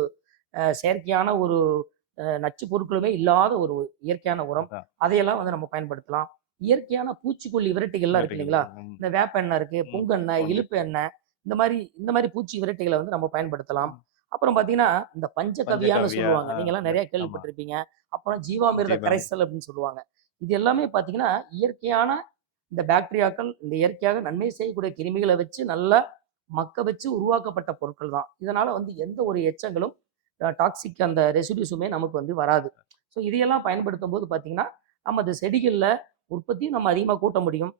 செயற்கையான ஒரு நச்சு பொருட்களுமே இல்லாத ஒரு இயற்கையான உரம். அதான். அதையெல்லாம் வந்து நம்ம பயன்படுத்தலாம். இயற்கையான பூச்சிக்கொல்லி விரட்டிகள்லாம் இருக்கு விரட்டிகள். இல்லைங்களா? ம். இந்த வேப்ப எண்ணெய் இருக்கு, ம். புங்கெண்ணெய், பொங்க இலுப்பு எண்ணெய் இந்த மாரி பூச்சி விரட்டிகள வந்து நம்ம பயன்படுத்தலாம். ம். அப்புறம் பார்த்தீங்கன்னா, இந்த பஞ்சகவ்யான்னு பஞ்சகவ்யா. சொல்லுவாங்க. நீங்கலாம் நெறைய ஆமா. கேள்விப்பட்டிருப்பீங்க. அப்புறம் ஜீவாமிர்த ஜீவம். கரைசல் அப்படின்னு சொல்லுவாங்க. இது எல்லாமே பார்த்தீங்கன்னா, இயற்கையான இந்த பாக்டீரியாக்கள், இந்த இயற்கையாக நன்மை செய்யக்கூடிய கிருமிகள வச்சு நல்லா மக்க வச்சு உருவாக்கப்பட்ட பொருட்கள் தான். இதனால வந்து எந்த ஒரு எச்சங்களும் டாக்ஸிக் அந்த ரெசிடியூஸுமே நமக்கு வந்து வராது. ஸோ இதையெல்லாம் பயன்படுத்தும்போது பார்த்தீங்கன்னா, நம்ம அந்த செடிகள்ல உற்பத்தியும் நம்ம அதிகமா கூட்ட முடியும்.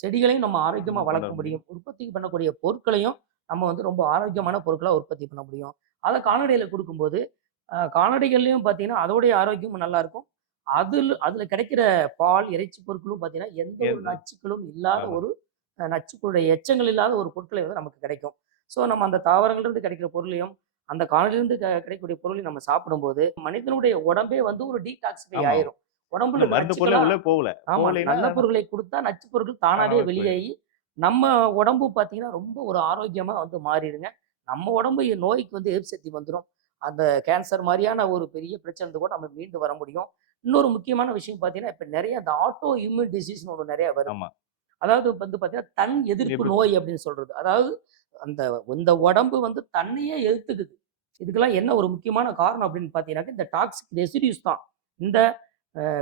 செடிகளையும் நம்ம ஆரோக்கியமா கொண்டு வளர்க்க வர முடியும். முடியும். உற்பத்தி பண்ணக்கூடிய பொருட்களையும் நம்ம வந்து ரொம்ப ஆரோக்கியமான பொருட்களா உற்பத்தி பண்ண முடியும். அத கால்நடையில குடுக்கும்போது, கால்நடைகள்லயும் பார்த்தீங்கன்னா, அதோடைய ஆரோக்கியமும் நல்லாருக்கும். அதுல கிடைக்கிற பால், இறைச்சி பொருட்களும் பார்த்தீங்கன்னா, எந்த ஒரு எந்த நச்சுக்களும் இல்லாத இல்லாம ஒரு நச்சுக்களுடைய எச்சங்கள் இல்லாத ஒரு பொருட்களை வந்து நமக்கு கிடைக்கும். ஸோ நம்ம அந்த தாவரங்கள்லேருந்து கிடைக்கிற பொருளையும், அந்த கால்நடையிலிருந்து கிடைக்கக்கூடிய பொருளையும் நம்ம சாப்பிடும்போது, மனிதனுடைய உடம்பே வந்து ஒரு டீடாக்ஸிஃபை ஆமா. ஆயிரும். உடம்புல இன்னும் இருக்க மருந்து பொருளே நச்சுக்கெல்லாம் உள்ள போகல. ஆமா. போகலைன்னா நல்ல பொருளை குடுத்தா நச்சு பொருட்கள் தானாவே தானாவே போயிரும். வெளியாகி, நம்ம உடம்பு பார்த்தீங்கன்னா, ரொம்ப ஒரு ஆரோக்கியமா வந்து மாறிருங்க. நம்ம உடம்பு நோய்க்கு வந்து எதிர்ப்பு சக்தி வந்துரும். அந்த கேன்சர் மாரியான ஒரு பெரிய பிரச்சனைலருந்து கூட நம்ம மீண்டு வர முடியும். இன்னொரு முக்கியமான விஷயம் பார்த்தீங்கன்னா, இப்ப நெறைய அந்த ஆட்டோ இம்யூன் டிசீஸ்ன்னு ஒண்ணு நெறைய வருது. ஆமா. அதாவது வந்து பார்த்தீங்கன்னா, தன் எதிர்ப்பு எதிர்ப்பு நோய் அப்படின்னு சொல்றது. அதாவது அந்த இந்த உடம்பு வந்து தன்னையே எதிர்த்துக்குது. இதுக்கெல்லாம் என்ன ஒரு முக்கியமான காரணம் அப்படின்னு பார்த்தீங்கன்னாக்க, இந்த டாக்ஸிக் ரெசிடியூஸ் தான். இந்த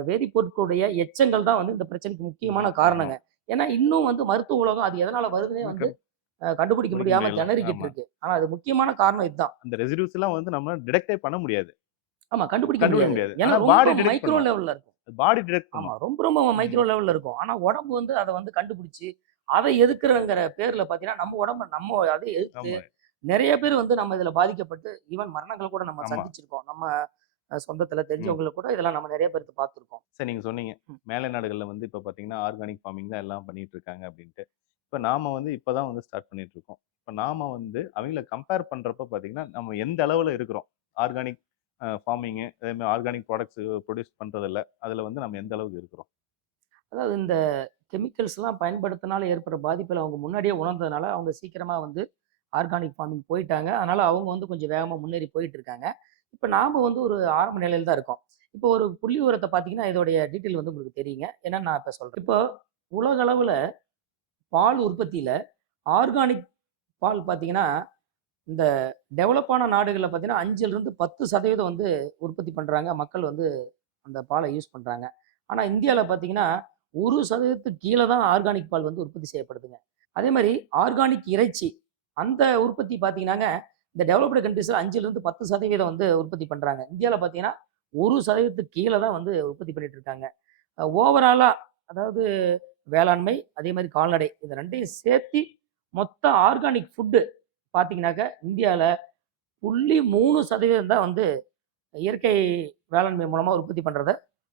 வேதிப்பொருட்களுடைய எச்சங்கள் தான் வந்து இந்த பிரச்சனைக்கு முக்கியமான ம். ஆமா. காரணங்க. ஏன்னா, இன்னும் வந்து மருத்துவ உலகம் அது எதனால வருதுன்னே இது வந்து கண்டுபிடிக்க கண்டுபிடிக்க முடியாம முடியல. திணறிக்கிட்டு ஆமா. இருக்கு. ஆனா, அது முக்கியமான காரணம் இதுதான். அந்த ரெசிடியூஸ் எல்லாம் வந்து நம்மளால டிடெக்டே பண்ண முடியாது. ஆமா, கண்டுபிடிக்க கண்டுபிடிக்க முடியாது. முடியாது. ஏன்னா, ஆனா ரொம்ப பாடி டிடெக்ட் மைக்ரோ பண்ணும். லெவல்ல இருக்கும். பாடி டிடெக்ட் ஆமா, பண்ணும். ரொம்ப ம். மைக்ரோ லெவல்ல இருக்கும். ஆனா, உடம்பு வந்து அத வந்து கண்டுபிடிச்சு, அதை எதுக்குறங்கிற பேர்ல பார்த்தீங்கன்னா, நம்ம உடம்ப நம்ம அதை எதிர்த்து ஆமா, நெறைய பேர் வந்து நம்ம இதில பாதிக்கப்பட்டு, ஈவன் மரணங்கள கூட நம்ம ஆமா. சந்திச்சிருக்கோம். நம்ம சொந்தத்தில ம். தெரிஞ்சவங்கள கூட இதெல்லாம் நம்ம நெறைய பேர்த்த பார்த்துருக்கோம். சரி, நீங்க சொன்னீங்க. ம். மேலை நாடுகள்ல வந்து இப்ப பார்த்தீங்கன்னா, ஆர்கானிக் ஃபார்மிங் தான் எல்லாம் பண்ணிட்டு இருக்காங்க அப்டின்ட்டு. இப்ப நாம வந்து இப்ப தான் வந்து ஸ்டார்ட் பண்ணிட்டு இருக்கோம். இப்ப நாம வந்து அவைங்கள கம்பேர் பண்றப்ப பார்த்தீங்கன்னா, நம்ம எந்த அளவுல இருக்கிறோம்? ஆர்கானிக் ஃபார்மிங்கு, அதே மாரி ஆர்கானிக் ப்ராடக்ட்ஸ் ப்ரொடியூஸ் பண்றதுல, அதுல வந்து நம்ம எந்த அளவுக்கு இருக்கிறோம்? அதாவது இந்த கெமிக்கல்ஸ்லாம் பயன்படுத்தினால ஏற்படுற பாதிப்புகள அவங்க முன்னாடியே உணர்ந்ததுனால, அவங்க சீக்கிரமா வந்து ஆர்கானிக் ஃபார்மிங் போயிட்டாங்க. அதனால அவங்க வந்து கொஞ்சம் வேகமா முன்னேறி போயிட்டு இருக்காங்க. இப்ப நாம வந்து ஒரு ஆரம்ப நிலையில தான் இருக்கோம். இப்போ ஒரு புள்ளிவிவரத்த பார்த்தீங்கன்னா, இதோடைய டீட்டெயில் வந்து உங்களுக்கு தெரியுங்க. என்னன்னு நான் இப்ப சொல்றேன். இப்போ உலக அளவுல பால் உற்பத்தியில ஆர்கானிக் பால் பார்த்தீங்கன்னா, இந்த டெவலப் ஆன நாடுகள்ல பார்த்தீங்கன்னா, 5லிருந்து 10% வந்து உற்பத்தி பண்றாங்க. மக்கள் வந்து அந்த பால யூஸ் பண்றாங்க. ஆனா இந்தியால பார்த்தீங்கன்னா, 1% கீழ தான் ஆர்கானிக் பால் வந்து உற்பத்தி செய்யப்படுதுங்க. அதே மாரி ஆர்கானிக் இறைச்சி, அந்த உற்பத்தி பார்த்தீங்கன்னாங்க, இந்த டெவலப்டு கன்ட்ரீஸ்ல 5லிருந்து 10% வந்து உற்பத்தி பண்றாங்க. இந்தியால பார்த்தீங்கன்னா, 1% கீழ தான் வந்து உற்பத்தி பண்ணிட்டு இருக்காங்க. ஓவராலா அதாவது வேளாண்மை, அதே மாரி கால்நடை இது 2யும் சேர்த்தி மொத்த ஆர்கானிக் ஃபுட்டு பார்த்தீங்கன்னாக்க, இந்தியால 0.3% தான் வந்து இயற்கை வேளாண்மை மூலமா உற்பத்தி பண்றத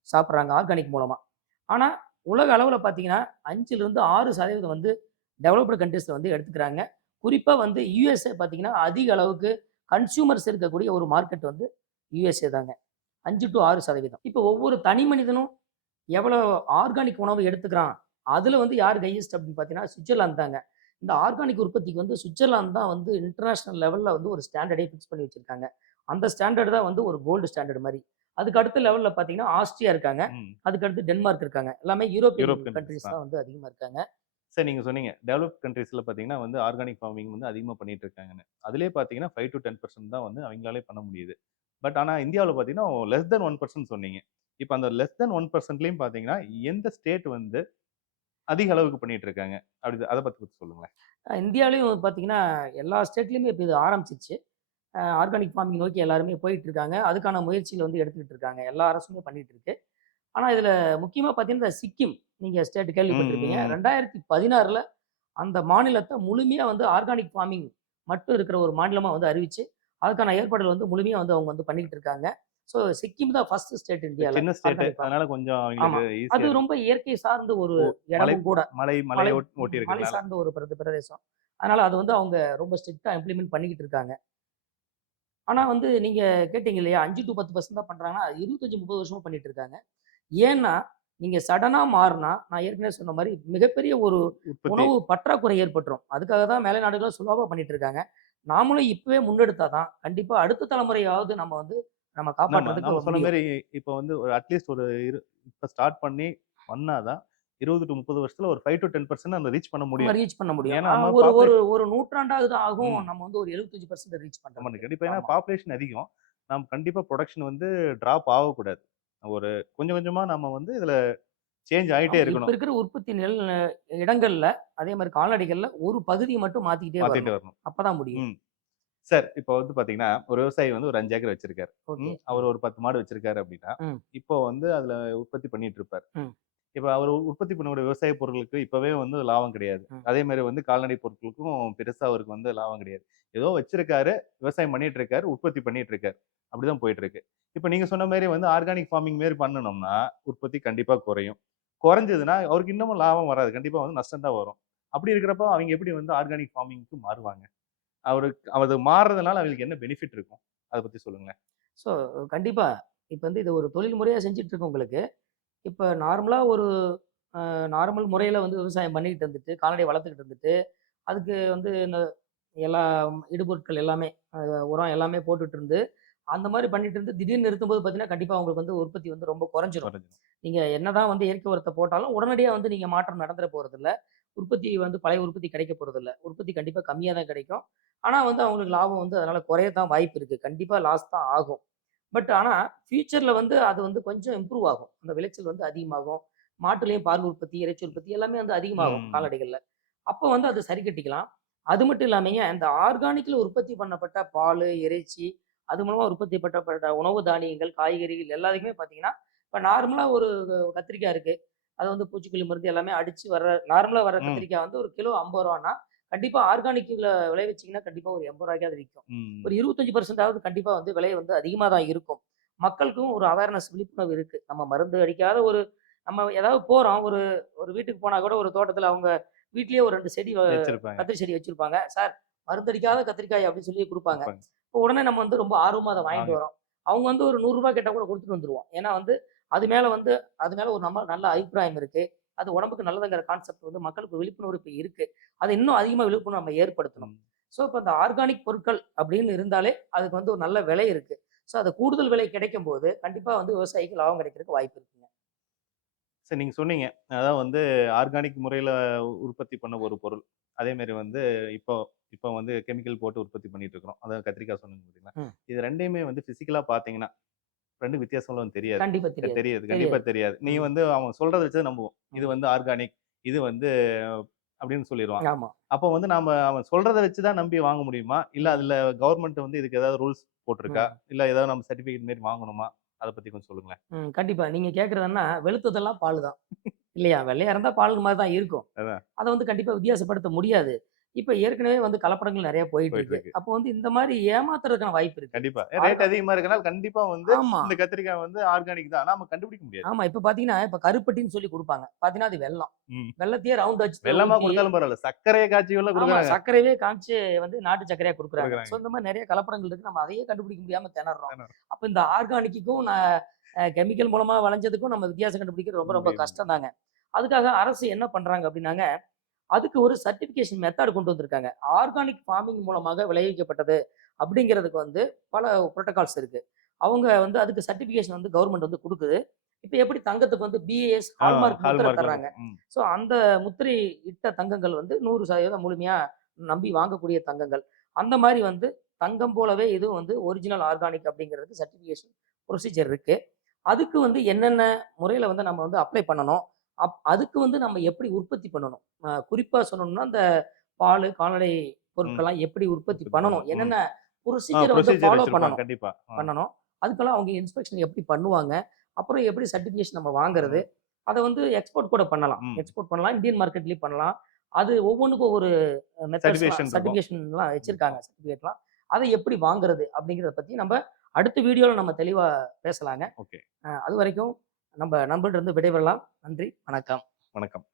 சாப்பிடுறாங்க, ஆர்கானிக் மூலமா. ஆனா, உலக அளவுல பார்த்தீங்கன்னா, 5லிருந்து 6% வந்து டெவலப்டு கன்ட்ரீஸ்ல வந்து எடுத்துக்கிறாங்க. குறிப்பா வந்து யுஎஸ்ஏ பார்த்தீங்கன்னா, அதிக அளவுக்கு கன்சியூமர்ஸ் இருக்கக்கூடிய ஒரு மார்க்கெட் வந்து யுஎஸ்ஏ தாங்க. 5 டூ 6%. இப்போ ஒவ்வொரு தனி மனிதனும் எவ்வளோ ஆர்கானிக் உணவு எடுத்துக்கிறான், அதுல வந்து யார் ஹையஸ்ட் அப்படின்னு பார்த்தீங்கன்னா, சுவிட்சர்லாந்து தாங்க. இந்த ஆர்கானிக் உற்பத்திக்கு வந்து சுவிட்சர்லாந்து தான் வந்து இன்டர்நேஷனல் லெவல்ல வந்து ஒரு ஸ்டாண்டர்டே ஃபிக்ஸ் பண்ணி வச்சிருக்காங்க. அந்த ஸ்டாண்டர்ட் தான் வந்து ஒரு கோல்டு ஸ்டாண்டர்ட் மாரி. அதுக்கு அடுத்த லெவல்ல பார்த்தீங்கன்னா, ஆஸ்ட்ரியா இருக்காங்க. ம். அதுக்கு அடுத்து டென்மார்க் இருக்காங்க. எல்லாமே யூரோப்பியன் யூரோப் கன்ட்ரீஸ் கன்ட்ரீஸ் தான். தான் வந்து அதிகமா இருக்காங்க. சரி, நீங்க சொன்னீங்க. டெவலப்ட் கன்ட்ரீஸ்ல பார்த்தீங்கன்னா வந்து ஆர்கானிக் ஃபார்மிங் வந்து அதிகமா பண்ணிட்டு இருக்காங்கன்னு. அதிலேயே பார்த்தீங்கன்னா 5-10% தான் வந்து அவைங்களாலே பண்ண முடியுது. பட் ஆனா இந்தியாவுல பார்த்தீங்கன்னா, லெஸ் தென் 1% சொன்னீங்க. இப்ப அந்த லெஸ் தென் 1%லயும் பார்த்தீங்கன்னா, எந்த ஸ்டேட் வந்து அதிக அளவுக்கு பண்ணிட்டு இருக்காங்க. அப்படி அத பத்தி சொல்லுங்களேன். இந்தியாவிலயும் பார்த்தீங்கன்னா, எல்லா ஸ்டேட்லயுமே இப்ப இது ஆரம்பிச்சிருச்சு. ஆர்கானிக் ஃபார்மிங் நோக்கி எல்லாருமே போயிட்டு இருக்காங்க. அதுக்கான முயற்சியில வந்து எடுத்துக்கிட்டு இருக்காங்க. எல்லா அரசுமே பண்ணிட்டு இருக்கு. ஆனா இதுல முக்கியமா பார்த்தீங்கன்னா, இந்த சிக்கிம் நீங்க ஸ்டேட் ம், கேள்விப்பட்டிருப்பீங்க. ம், ம். 2016ல அந்த மாநிலத்த முழுமையா வந்து ஆர்கானிக் ஃபார்மிங் மட்டும் இருக்கிற ஒரு மாநிலமா வந்து அறிவிச்சு, அதுக்கான ஏற்பாடுகள் வந்து முழுமையா வந்து அவங்க வந்து பண்ணிக்கிட்டு இருக்காங்க. ஸோ சிக்கிம் தான் ஃபர்ஸ்ட் ஸ்டேட் இந்தியால சின்ன ஸ்டேட்டு. Organic farming. அதனால கொஞ்சம் ஆமா. அவங்களுக்கு அது ஈஸியா இருக்கும். ரொம்ப இயற்கை சார்ந்த ஒரு ஓ! மலை இடமும் கூட. மலைய மலை ஒட்டி மலை இருக்கிறதுனால. சார்ந்த ஒரு பிரதேசம். அதனால அது வந்து அவங்க ரொம்ப ஸ்ட்ரிக்ட்டா இம்ப்ளிமெண்ட் பண்ணிக்கிட்டு இருக்காங்க. ஆனா வந்து நீங்க கேட்டீங்க இல்லையா? 5 டூ 10% தான் பண்றாங்கன்னா, 25, 30 வருஷமா பண்ணிட்டு இருக்காங்க. ஏன்னா, நீங்க சடனா மாறுனா, நான் ஏற்கனவே சொன்ன மாரி மிகப்பெரிய ஒரு உற்பத்தி. உணவு பற்றாக்குறை ஏற்பட்டுரும். அதுக்காக தான் மேலை நாடுகள் சுலபமா பண்ணிட்டு இருக்காங்க. நாமளும் இப்பவே முன்னெடுத்தா தான், கண்டிப்பா அடுத்த தலைமுறையாவது நம்ம வந்து நம்ம நாம காப்பாற்றுறதுக்கு நாம சொன்ன முடியும். மாரி இப்ப வந்து ஒரு அட்லீஸ்ட் ஒரு இப்ப ஸ்டார்ட் பண்ணி பண்ணா தான் 20 டூ 30 வருஷத்துல ஒரு 5 டூ 10% நம்ம ரீச் பண்ண நம்ம முடியும். ரீச் பண்ண முடியும். ஏன்னா நம்ம ஒரு ஒரு பாப்புலேஷன். ஒரு நூற்றாண்டாவது ஆகும். ம். நம்ம வந்து ஒரு 75% ரீச் ஆமாங்க. பண்றதுக்கு. கண்டிப்பா. ஏன்னா ஆமா. பாப்புலேஷன் அதிகம். நம்ம கண்டிப்பா புரொடக்ஷன் வந்து டிராப் ஆகக்கூடாது. ஒரு கொஞ்சம் கொஞ்சமா நம்ம வந்து இதுல சேஞ்ச் ஆயிட்டே ஆமா. இப்ப இருக்கணும். இருக்கிற உற்பத்தி இடங்கள்ல, அதே மாரி கால்நடைகள்ல ஒரு பகுதிய மட்டும் மாத்திக்கிட்டே மாத்திட்டே வரணும். வரணும். அப்பதான் முடியும். ம். சார் இப்போ வந்து பார்த்தீங்கன்னா, ஒரு விவசாயி வந்து ஒரு 5 ஏக்கர் வச்சிருக்காரு. ஓகே. அவர் ஒரு 10 மாடு வச்சிருக்காரு அப்படின்னா, ம். இப்போ வந்து அதுல உற்பத்தி பண்ணிட்டு இருப்பார். ம். இப்ப அவரு உற்பத்தி பண்ணக்கூடிய விவசாய பொருட்களுக்கு இப்பவே வந்து லாபம் கிடையாது. ம். அதே மாரி வந்து கால்நடை பொருட்களுக்கும் பெருசா அவருக்கு வந்து லாபம் கிடையாது. ஏதோ வச்சிருக்காரு, விவசாயம் பண்ணிட்டு இருக்காரு, உற்பத்தி பண்ணிட்டு இருக்காரு. அப்படிதான் போயிட்டு இருக்கு. இப்ப நீங்க சொன்ன மாரி வந்து ஆர்கானிக் ஃபார்மிங் மாரி பண்ணுனோம்னா, உற்பத்தி கண்டிப்பா குறையும். குறைஞ்சதுன்னா அவருக்கு இன்னமும் லாபம் வராது. கண்டிப்பா வந்து நஷ்டம் தான் வரும். அப்படி இருக்கிறப்ப அவைங்க எப்படி வந்து ஆர்கானிக் ஃபார்மிங்க்கு மாறுவாங்க? அது மாறுறதுனால அவங்களுக்கு என்ன பெனிஃபிட் இருக்கும்? அத பத்தி சொல்லுங்களேன். ஸோ கண்டிப்பா. இப்ப வந்து இது ஒரு தொழில் முறையா செஞ்சுட்டு இருக்கவங்களுக்கு, இப்ப நார்மலா ஒரு நார்மல் முறையில வந்து விவசாயம் பண்ணிக்கிட்டு இருந்துட்டு, கால்நடை வளர்த்துக்கிட்டு இருந்துட்டு, அதுக்கு வந்து இந்த எல்லா இடுபொருட்கள் எல்லாமே, உரம் எல்லாமே போட்டுட்டு இருந்து, அந்த மாரி பண்ணிட்டு இருந்து திடீர்னு நிறுத்தும்போது பார்த்தீங்கன்னா, கண்டிப்பா உங்களுக்கு வந்து உற்பத்தி வந்து ரொம்ப குறைஞ்சிரும். குறைஞ்சிரும். நீங்க என்னதான் வந்து இயற்கை உரத்த போட்டாலும், உடனடியா வந்து நீங்க மாற்றம் நடந்துற போறதில்ல. உற்பத்தி வந்து பழைய உற்பத்தி கிடைக்க போறதில்ல. உற்பத்தி கண்டிப்பா கம்மியா தான் கிடைக்கும். ஆனா வந்து அவங்களுக்கு லாபம் வந்து அதனால குறைய தான் வாய்ப்பு இருக்கு. கண்டிப்பா லாஸ் தான் ஆகும். பட் ஆனா ஃபியூச்சர்ல வந்து அது வந்து கொஞ்சம் இம்ப்ரூவ் ஆகும். அந்த விளைச்சல் வந்து அதிகமாகும். மாட்டுலயும் பால் உற்பத்தி, இறைச்சி உற்பத்தி எல்லாமே வந்து அதிகமாகும் ம். கால்நடைகள்ல. அப்போ வந்து அது சரி கட்டிக்கலாம். அது மட்டும் இல்லாமங்க இந்த ஆர்கானிக்ல உற்பத்தி பண்ணப்பட்ட பாலு, இறைச்சி, அது மூலமா உற்பத்தி பண்ணப்பட்ட உணவு தானியங்கள், காய்கறிகள் எல்லாத்துக்குமே பார்த்தீங்கன்னா, இப்ப நார்மலா ஒரு கத்திரிக்காய் இருக்கு. அத வந்து பூச்சிக்கொல்லி மருந்து எல்லாமே அடிச்சு நார்மலா வர்ற ம். கத்திரிக்காய் வந்து ஒரு கிலோ ரூ. 50ன்னா, கண்டிப்பா ஆர்கானிக்ல விளைவிச்சீங்கன்னா, கண்டிப்பா ஒரு ரூ. 80க்காவது விக்கும். ம். ஒரு 25% கண்டிப்பா வந்து விலை வந்து அதிகமா தான் இருக்கும். மக்களுக்கும் ஒரு அவேர்னஸ் விழிப்புணர்வு இருக்கு. நம்ம மருந்து அடிக்காத ஒரு நம்ம ஏதாவது போறோம். ஒரு ஒரு வீட்டுக்கு போனா கூட ஒரு தோட்டத்துல அவங்க வீட்லயே ஒரு 2 செடி வச்சிருப்பாங்க. கத்திரி செடி வச்சிருப்பாங்க. சார் மருந்தடிக்காத கத்திரிக்காய் அப்படின்னு சொல்லி குடுப்பாங்க. குடுப்பாங்க. இப்போ உடனே நம்ம வந்து ரொம்ப ஆர்வமா அத வாங்கிட்டு வாங்க. வரோம். அவங்க வந்து ஒரு ரூ. 100 கேட்டா கூட குடுத்துட்டு வந்துருவோம். ஏன்னா வந்து அது மேல வந்து அது மேல ஒரு நல்ல அபிப்பிராயம் இருக்கு. அது உடம்புக்கு நல்லதுங்கிற கான்செப்ட் வந்து மக்களுக்கு விழிப்புணர்வு இப்ப இருக்கு. அத இன்னும் அதிகமா விழிப்புணர்வு நம்ம ஏற்படுத்தணும். ம். ஸோ இப்ப இந்த ஆர்கானிக் பொருட்கள் அப்படின்னு இருந்தாலே அதுக்கு வந்து ஒரு நல்ல விலை இருக்கு. ஸோ அது கூடுதல் விலை கிடைக்கும்போது, கண்டிப்பா வந்து விவசாயிக்கு லாபம் கிடைக்கிறதுக்கு வாய்ப்பு இருக்குங்க. சரி, நீங்க சொன்னீங்க. அதாவது வந்து ஆர்கானிக் முறையில உற்பத்தி பண்ண ஒரு பொருள். அதே மாரி வந்து இப்போ இப்போ வந்து கெமிக்கல் போட்டு உற்பத்தி பண்ணிட்டு இருக்கிறோம். அதாவது கத்திரிக்காய் சொன்னீங்க பார்த்தீங்களா? ம். இது 2யுமே வந்து பிசிக்கலா பார்த்தீங்கன்னா, 2 வித்தியாசம்லாம் தெரியாது. கண்டிப்பா தெரியாது. தெரியாது. கண்டிப்பா தெரியாது. தெரியாது. நீ ம். வந்து அவன் சொல்றத வச்சு தான் நம்புவோம். இது ம். வந்து ஆர்கானிக், இது வந்து அப்படின்னு சொல்லிருவான். ஆமா. அப்போ வந்து நாம அவன் சொல்றத வச்சு தான் நம்பி வாங்க முடியுமா? இல்ல ம். அதுல கவர்ன்மெண்ட் வந்து இதுக்கு ஏதாவது ரூல்ஸ் போட்டிருக்கா? ம். இல்ல ஏதாவது நம்ம சர்டிபிகேட் மாரி வாங்கணுமா? அத பத்தி கொஞ்சம் சொல்லுங்களேன். ம். கண்டிப்பா. நீங்க கேட்கிறது என்ன, வெளுத்ததெல்லாம் பாலு தான். இல்லையா? வெள்ளையா இருந்தா பால் மாரி தான் இருக்கும். அதான் அத வந்து கண்டிப்பா வித்தியாசப்படுத்த முடியாது. இப்ப ஏற்கனவே வந்து கலப்படங்கள் நெறைய போயிட்டு போயிட்டு இருக்கு. இருக்கு. அப்போ வந்து இந்த மாரி ஏமாத்துறதுக்கான வாய்ப்பு இருக்கு. கண்டிப்பா. ரேட் ஆர்கா அதிகமா இருக்கனால கண்டிப்பா வந்து ஆமா. இந்த கத்திரிக்காய் வந்து ஆர்கானிக் தான். ஆனா நம்ம கண்டுபிடிக்க முடியாது. ஆமா. இப்ப பார்த்தீங்கன்னா, இப்ப கருப்பட்டின்னு சொல்லி குடுப்பாங்க. பார்த்தீங்கன்னா, அது வெல்லம். ம். வெல்லத்தையே ரவுண்ட் அடிச்சு வெல்லமா ஊத்தி குடுத்தாலும் பரவால்ல. சர்க்கரைய காய்ச்சி உள்ள ஆமா. குடுக்குறாங்க. சர்க்கரையவே காமிச்சு வந்து நாட்டு சர்க்கரையா குடுக்குறாங்க. ஸோ குடுக்குறாங்க. இந்த மாரி நெறைய கலப்படங்கள் இருக்கு. நம்ம அதையே கண்டுபிடிக்க முடியாம திணர்றோம். தானே. அப்ப இந்த ஆர்கானிக்குக்கும் கெமிக்கல் மூலமா விளைஞ்சதுக்கும் நம்ம வித்தியாசம் கண்டுபிடிக்கிறது ரொம்ப ரொம்ப முடியும். கஷ்டம் தாங்க. அதுக்காக அரசு என்ன பண்றாங்க அப்டின்னாங்க, அதுக்கு ஒரு சர்டிஃபிகேஷன் மெத்தட் கொண்டு வந்திருக்காங்க. ஆர்கானிக் ஃபார்மிங் மூலமாக விளைவிக்கப்பட்டது அப்படிங்கிறதுக்கு வந்து பல புரோட்டோகால்ஸ் இருக்கு. அவங்க வந்து அதுக்கு சர்டிஃபிகேஷன் வந்து கவர்ன்மெண்ட் வந்து குடுக்குது. இப்ப எப்படி தங்கத்துக்கு வந்து பிஏஎஸ் ஆ ஹால்மார்க் முத்திரை ஹால்மார்க்லாம் தர்றாங்க. குடுக்கும். ம். ஸோ அந்த முத்திரை இட்ட தங்கங்கள் வந்து 100% முழுமையா நம்பி வாங்கக்கூடிய தங்கங்கள். அந்த மாரி வந்து தங்கம் போலவே இதுவும் வந்து ஒரிஜினல் ஆர்கானிக் அப்படிங்கிறதுக்கு சர்டிஃபிகேஷன் ப்ரொசீஜர் இருக்கு. அதுக்கு வந்து என்னென்ன முறையில வந்து நம்ம வந்து அப்ளை பண்ணணும். அதுக்கு வந்து நம்ம எப்படி உற்பத்தி பண்ணணும்? குறிப்பா சொல்லணும்னா, அந்த பாலு, கால்நடை ம். பொருட்கள்லாம் எப்படி உற்பத்தி உற்பத்தி பண்ணணும்? பண்ணணும். ம். என்னென்ன ப்ரொசீஜர வந்து ப்ரொசீஜர் ஃபாலோ வச்சிருப்பாங்க பண்ணணும் கண்டிப்பா. பண்ணணும். அதுக்கெல்லாம் அவங்க இன்ஸ்பெக்ஷன் எப்படி பண்ணுவாங்க? அப்புறம் எப்படி சர்டிஃபிகேஷன் நம்ம வாங்குறது? ம். அத வந்து எக்ஸ்போர்ட் கூட பண்ணலாம். ம். எக்ஸ்போர்ட் பண்ணலாம். இந்தியன் மார்க்கெட்லயும் பண்ணலாம். அது ஒவ்வொன்னுக்கும் ஒவ்வொரு சர்டிஃபிகேஷன் இருக்கும். சர்டிஃபிகேஷன்லாம் ம். வச்சிருக்காங்க. சர்டிஃபிகேட்லாம். அத எப்படி வாங்குறது? அப்படிங்கிறத பத்தி நம்ம அடுத்த வீடியோல நம்ம தெளிவா பேசலாங்க. ஓகே. அதுவரைக்கும் நம்ம நண்பர்ட்ட இருந்து விடைபெறலாம். நன்றி. வணக்கம். வணக்கம்.